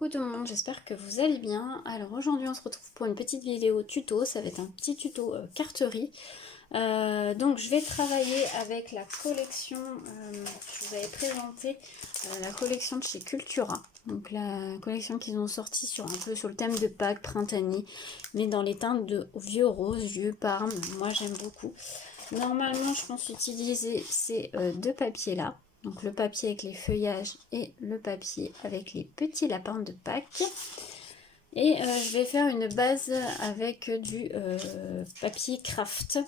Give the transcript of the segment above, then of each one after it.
Coucou tout le monde, j'espère que vous allez bien. Alors aujourd'hui on se retrouve pour une petite vidéo tuto, ça va être un petit tuto carterie. Donc je vais travailler avec la collection, je vous avais présenté la collection de chez Cultura. Donc la collection qu'ils ont sorti sur un peu sur le thème de Pâques, printanier, mais dans les teintes de vieux rose, vieux parme, moi j'aime beaucoup. Normalement je pense utiliser ces deux papiers là. Donc le papier avec les feuillages et le papier avec les petits lapins de Pâques. Et je vais faire une base avec du papier craft.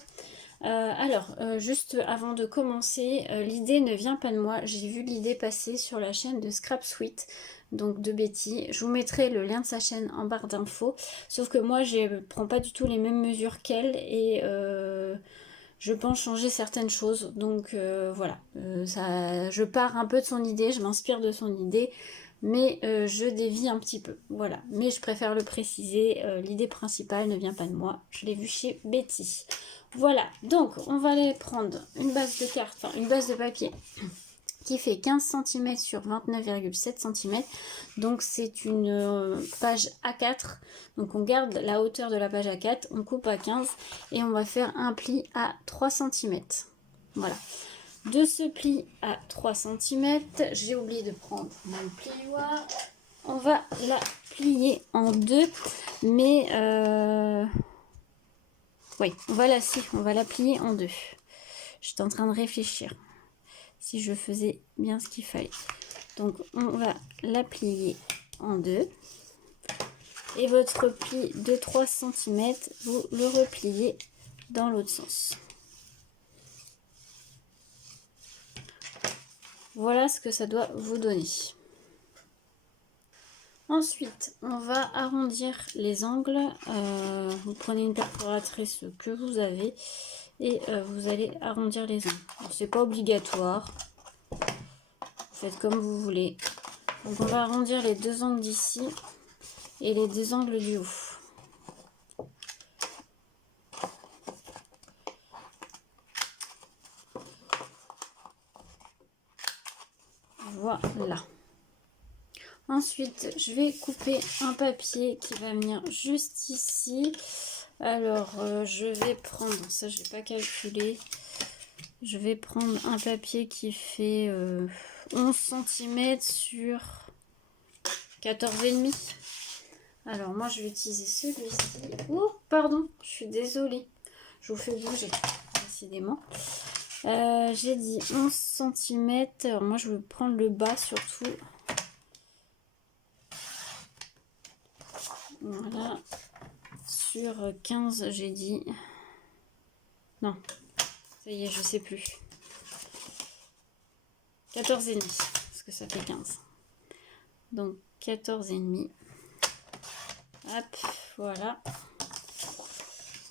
Juste avant de commencer, l'idée ne vient pas de moi. J'ai vu l'idée passer sur la chaîne de Scrap Sweet, donc de Betty. Je vous mettrai le lien de sa chaîne en barre d'infos. Sauf que moi, je ne prends pas du tout les mêmes mesures qu'elle et je pense changer certaines choses. Donc voilà, je pars un peu de son idée, je m'inspire de son idée, mais je dévie un petit peu. Voilà, mais je préfère le préciser, l'idée principale ne vient pas de moi, je l'ai vue chez Betty. Voilà, donc on va aller prendre une base de carte, enfin une base de papier qui fait 15 cm sur 29,7 cm. Donc c'est une page A4. Donc on garde la hauteur de la page A4, on coupe à 15 et on va faire un pli à 3 cm. Voilà. De ce pli à 3 cm, j'ai oublié de prendre mon plioir. On va la plier en deux, mais oui, on va la plier en deux. J'étais en train de réfléchir si je faisais bien ce qu'il fallait. Donc on va la plier en deux. Et votre pli de 3 cm, vous le repliez dans l'autre sens. Voilà ce que ça doit vous donner. Ensuite, on va arrondir les angles. Vous prenez une perforatrice que vous avez et vous allez arrondir les angles. C'est pas obligatoire. Vous faites comme vous voulez. Donc on va arrondir les deux angles d'ici et les deux angles du haut. Voilà. Ensuite, je vais couper un papier qui va venir juste ici. Alors, je vais prendre, ça je vais pas calculer. Je vais prendre un papier qui fait 11 cm sur 14,5. Alors, moi je vais utiliser celui-ci. Oh, pardon, je suis désolée. Je vous fais bouger, décidément. J'ai dit 11 cm. Alors, moi je vais prendre le bas surtout. Voilà. Sur 15, j'ai dit. Non, ça y est, je sais plus. 14,5, parce que ça fait 15. Donc 14,5. Hop, voilà.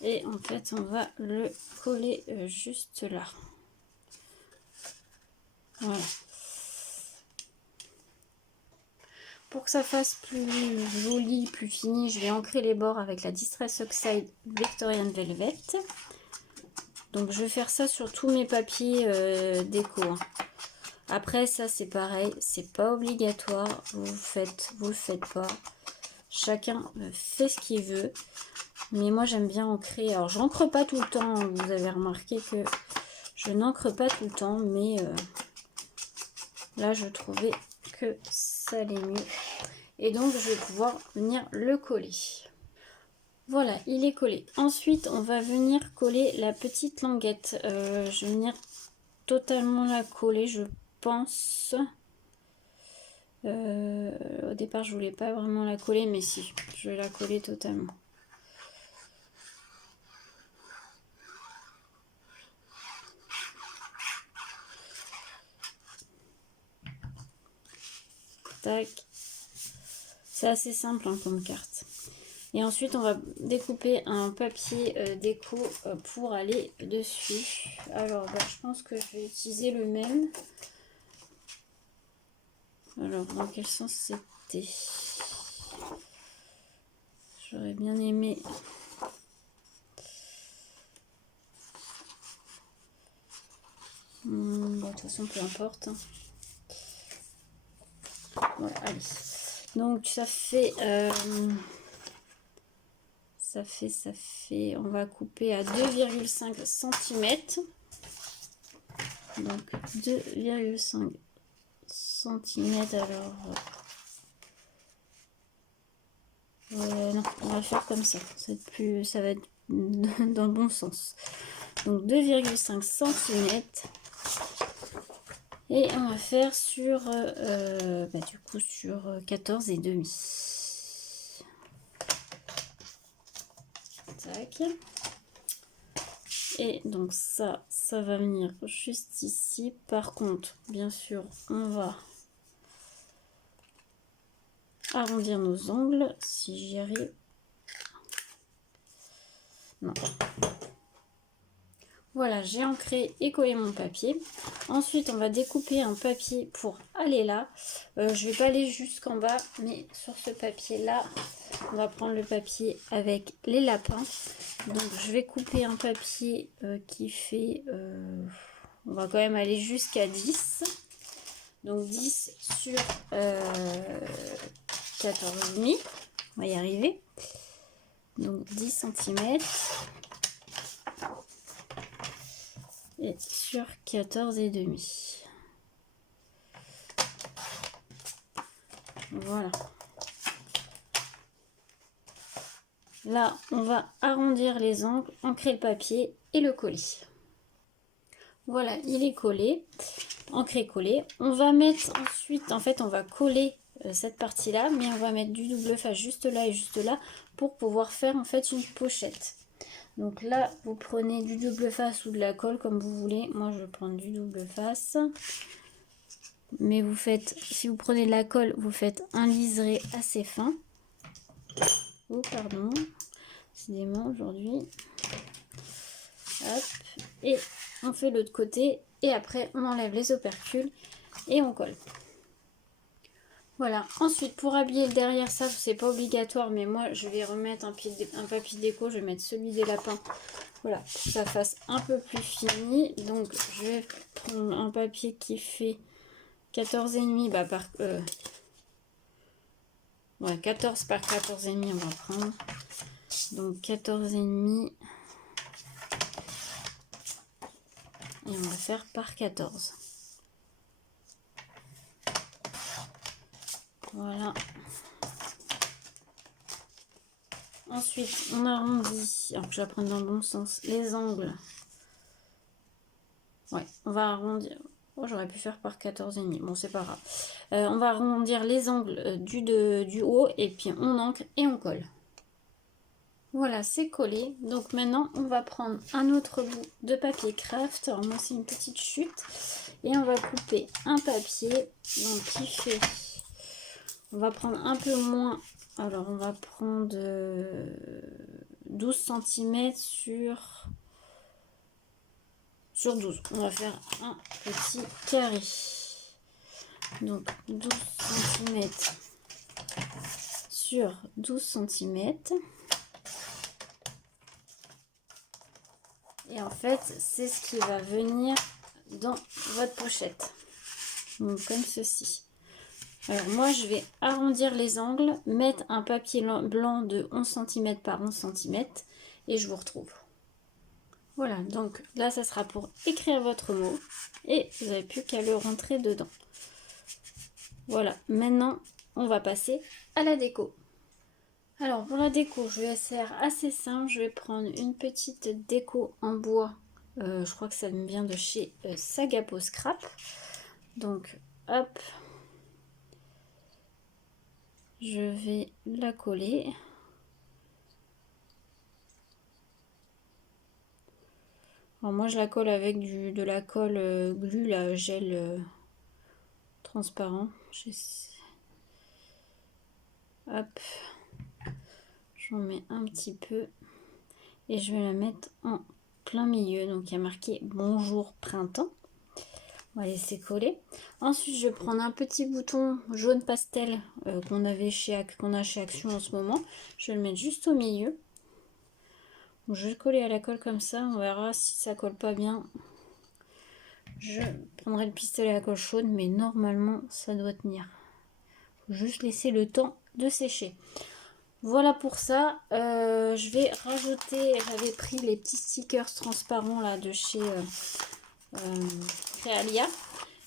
Et en fait, on va le coller juste là. Voilà. Pour que ça fasse plus joli, plus fini, je vais ancrer les bords avec la Distress Oxide Victorian Velvet. Donc je vais faire ça sur tous mes papiers déco. Hein. Après ça c'est pareil, c'est pas obligatoire, vous le faites pas. Chacun fait ce qu'il veut. Mais moi j'aime bien ancrer. Alors j'encre pas tout le temps, vous avez remarqué que je n'encre pas tout le temps, mais là je trouvais que ça allait mieux. Et donc je vais pouvoir venir le coller. Voilà, il est collé. Ensuite, on va venir coller la petite languette. Je vais venir totalement la coller, je pense. Au départ, je voulais pas vraiment la coller, mais si, je vais la coller totalement. Tac. C'est assez simple hein, comme carte. Et ensuite, on va découper un papier déco pour aller dessus. Alors, je pense que je vais utiliser le même. Alors, dans quel sens c'était? J'aurais bien aimé. Bon, de toute façon, peu importe. Voilà, allez. Donc ça fait, on va couper à 2,5 cm. Donc 2,5 cm. Alors, non, on va faire comme ça. Ça va être dans le bon sens. Donc 2,5 cm. Et on va faire sur, du coup, sur 14,5. Tac. Et donc ça va venir juste ici. Par contre, bien sûr, on va arrondir nos angles, si j'y arrive. Non. Voilà, j'ai ancré et collé mon papier. Ensuite, on va découper un papier pour aller là. Je vais pas aller jusqu'en bas, mais sur ce papier-là, on va prendre le papier avec les lapins. Donc, je vais couper un papier qui fait... on va quand même aller jusqu'à 10. Donc, 10 sur 14,5. On va y arriver. Donc, 10 cm. Et sur 14,5. Voilà. Là, on va arrondir les angles, ancrer le papier et le coller. Voilà, il est collé, ancré collé. On va mettre ensuite, en fait, on va coller cette partie-là, mais on va mettre du double face juste là et juste là pour pouvoir faire en fait une pochette. Donc là, vous prenez du double face ou de la colle comme vous voulez. Moi, je vais prendre du double face. Mais vous faites, si vous prenez de la colle, vous faites un liseré assez fin. Oh, pardon. Décidément, aujourd'hui. Hop. Et on fait l'autre côté. Et après, on enlève les opercules et on colle. Voilà. Ensuite, pour habiller le derrière, ça, c'est pas obligatoire. Mais moi, je vais remettre un papier déco. Je vais mettre celui des lapins. Voilà, pour que ça fasse un peu plus fini. Donc, je vais prendre un papier qui fait 14,5 par... ouais, 14 par 14,5 on va prendre. Donc 14,5. Et on va faire par 14. Voilà. Ensuite, on arrondit. Alors que je la prenne dans le bon sens. Les angles. Ouais, on va arrondir. Oh, j'aurais pu faire par 14,5. Bon, c'est pas grave. On va arrondir les angles du haut. Et puis on ancre et on colle. Voilà, c'est collé. Donc maintenant, on va prendre un autre bout de papier craft. Alors moi, c'est une petite chute. Et on va couper un papier. Donc qui fait... On va prendre un peu moins. Alors, on va prendre 12 cm sur 12. On va faire un petit carré. Donc, 12 cm sur 12 cm. Et en fait, c'est ce qui va venir dans votre pochette. Donc, comme ceci. Alors moi je vais arrondir les angles, mettre un papier blanc de 11 cm par 11 cm et je vous retrouve. Voilà, donc là ça sera pour écrire votre mot et vous n'avez plus qu'à le rentrer dedans. Voilà, maintenant on va passer à la déco. Alors pour la déco, je vais faire assez simple, je vais prendre une petite déco en bois. Je crois que ça me vient de chez Sagapo Scrap. Donc hop. Je vais la coller. Alors moi je la colle avec de la colle glue, la gel transparent. Hop. J'en mets un petit peu. Et je vais la mettre en plein milieu. Donc il y a marqué bonjour printemps. On va laisser coller. Ensuite je vais prendre un petit bouton jaune pastel qu'on a chez Action en ce moment. Je vais le mettre juste au milieu. Donc, je vais le coller à la colle comme ça. On verra si ça colle pas bien. Je prendrai le pistolet à colle chaude, mais normalement ça doit tenir. juste laisser le temps de sécher. Voilà pour ça. Je vais rajouter, j'avais pris les petits stickers transparents là de chez Realia.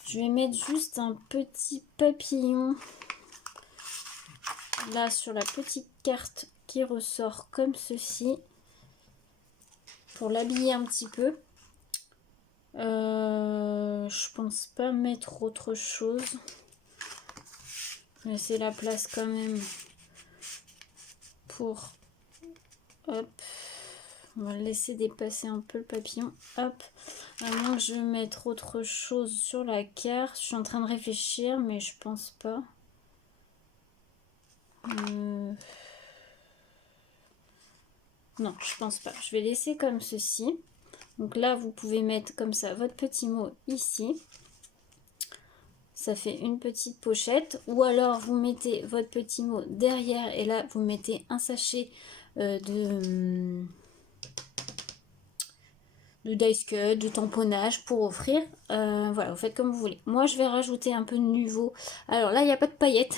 Je vais mettre juste un petit papillon là sur la petite carte qui ressort comme ceci pour l'habiller un petit peu. Je pense pas mettre autre chose. Laisser la place quand même pour... Hop. On va le laisser dépasser un peu le papillon. Hop. À moins que je vais mettre autre chose sur la carte. Je suis en train de réfléchir, mais je pense pas. Non, je pense pas. Je vais laisser comme ceci. Donc là, vous pouvez mettre comme ça votre petit mot ici. Ça fait une petite pochette. Ou alors, vous mettez votre petit mot derrière. Et là, vous mettez un sachet de dice cut, de tamponnage pour offrir. Voilà, vous faites comme vous voulez. Moi, je vais rajouter un peu de nouveau. Alors là, il n'y a pas de paillettes,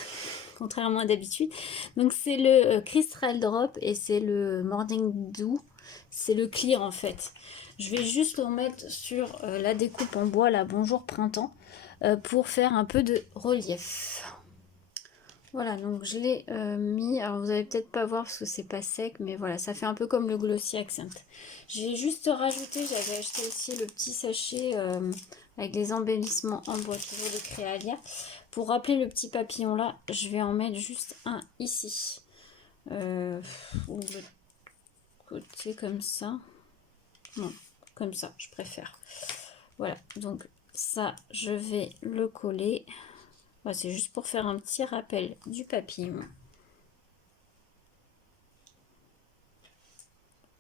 contrairement à d'habitude. Donc, c'est le Crystal Drop et c'est le Morning Dew. C'est le clear en fait. Je vais juste le mettre sur la découpe en bois, là, Bonjour Printemps, pour faire un peu de relief. Voilà, donc je l'ai mis. Alors vous allez peut-être pas voir parce que c'est pas sec, mais voilà, ça fait un peu comme le Glossy Accent. J'ai juste rajouté, j'avais acheté aussi le petit sachet avec les embellissements en bois, toujours de Créalia. Pour rappeler le petit papillon là, je vais en mettre juste un ici. Ou le côté comme ça. Non, comme ça, je préfère. Voilà, donc ça, je vais le coller. C'est juste pour faire un petit rappel du papillon.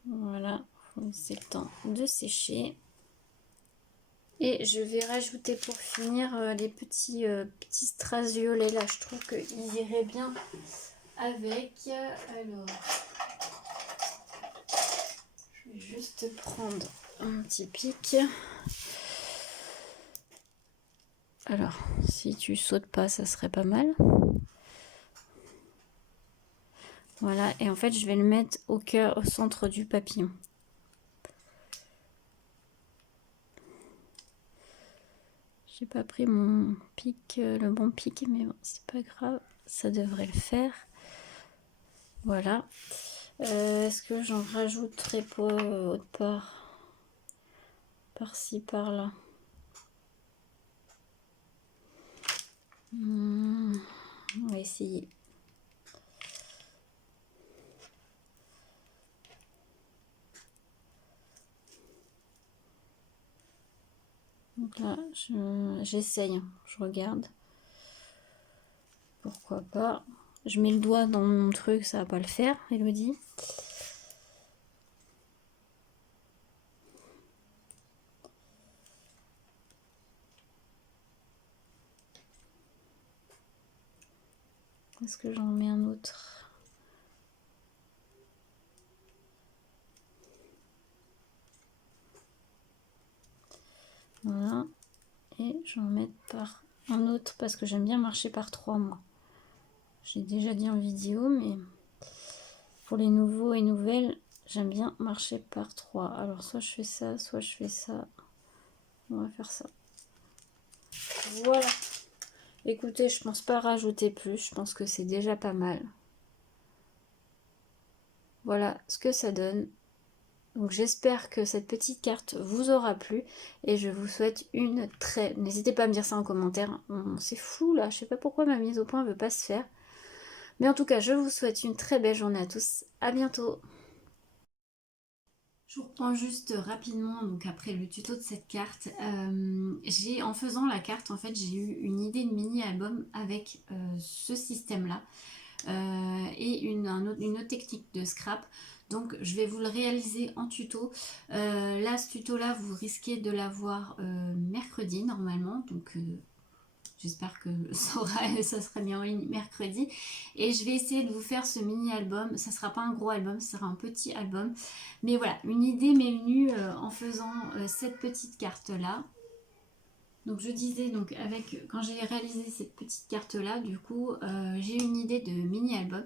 Voilà, c'est le temps de sécher. Et je vais rajouter pour finir les petits strass violets là. Je trouve qu'ils iraient bien avec. Alors, je vais juste prendre un petit pic. Alors, si tu sautes pas, ça serait pas mal. Voilà, et en fait, je vais le mettre au cœur, au centre du papillon. J'ai pas pris mon pic, le bon pic, mais bon, c'est pas grave, ça devrait le faire. Voilà. Est-ce que j'en rajouterai pas autre part? Par-ci, par-là. On va essayer. Donc là, j'essaye, je regarde. Pourquoi pas. Je mets le doigt dans mon truc, ça va pas le faire, Elodie. Est-ce que j'en mets un autre? Voilà. Et j'en mets par un autre parce que j'aime bien marcher par 3 moi. J'ai déjà dit en vidéo, mais pour les nouveaux et nouvelles, j'aime bien marcher par 3. Alors soit je fais ça, soit je fais ça. On va faire ça. Voilà. Écoutez, je pense pas rajouter plus. Je pense que c'est déjà pas mal. Voilà ce que ça donne. Donc j'espère que cette petite carte vous aura plu. Et je vous souhaite une très... N'hésitez pas à me dire ça en commentaire. C'est flou là. Je sais pas pourquoi ma mise au point ne veut pas se faire. Mais en tout cas, je vous souhaite une très belle journée à tous. À bientôt. Je vous reprends juste rapidement, donc après le tuto de cette carte, en faisant la carte, en fait, j'ai eu une idée de mini-album avec ce système-là et une autre technique de scrap. Donc, je vais vous le réaliser en tuto. Là, ce tuto-là, vous risquez de l'avoir mercredi, normalement, donc... J'espère que ça sera mis en ligne mercredi. Et je vais essayer de vous faire ce mini-album. Ça ne sera pas un gros album, ça sera un petit album. Mais voilà, une idée m'est venue en faisant cette petite carte-là. Donc je disais, donc quand j'ai réalisé cette petite carte là, du coup j'ai une idée de mini album.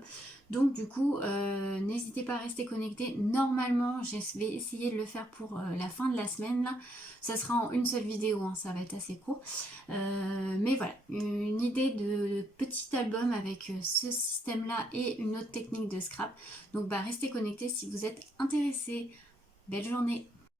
Donc du coup n'hésitez pas à rester connecté. Normalement je vais essayer de le faire pour la fin de la semaine là. Ça sera en une seule vidéo, hein, ça va être assez court. Mais voilà, une idée de petit album avec ce système là et une autre technique de scrap. Donc bah restez connectés si vous êtes intéressés. Belle journée!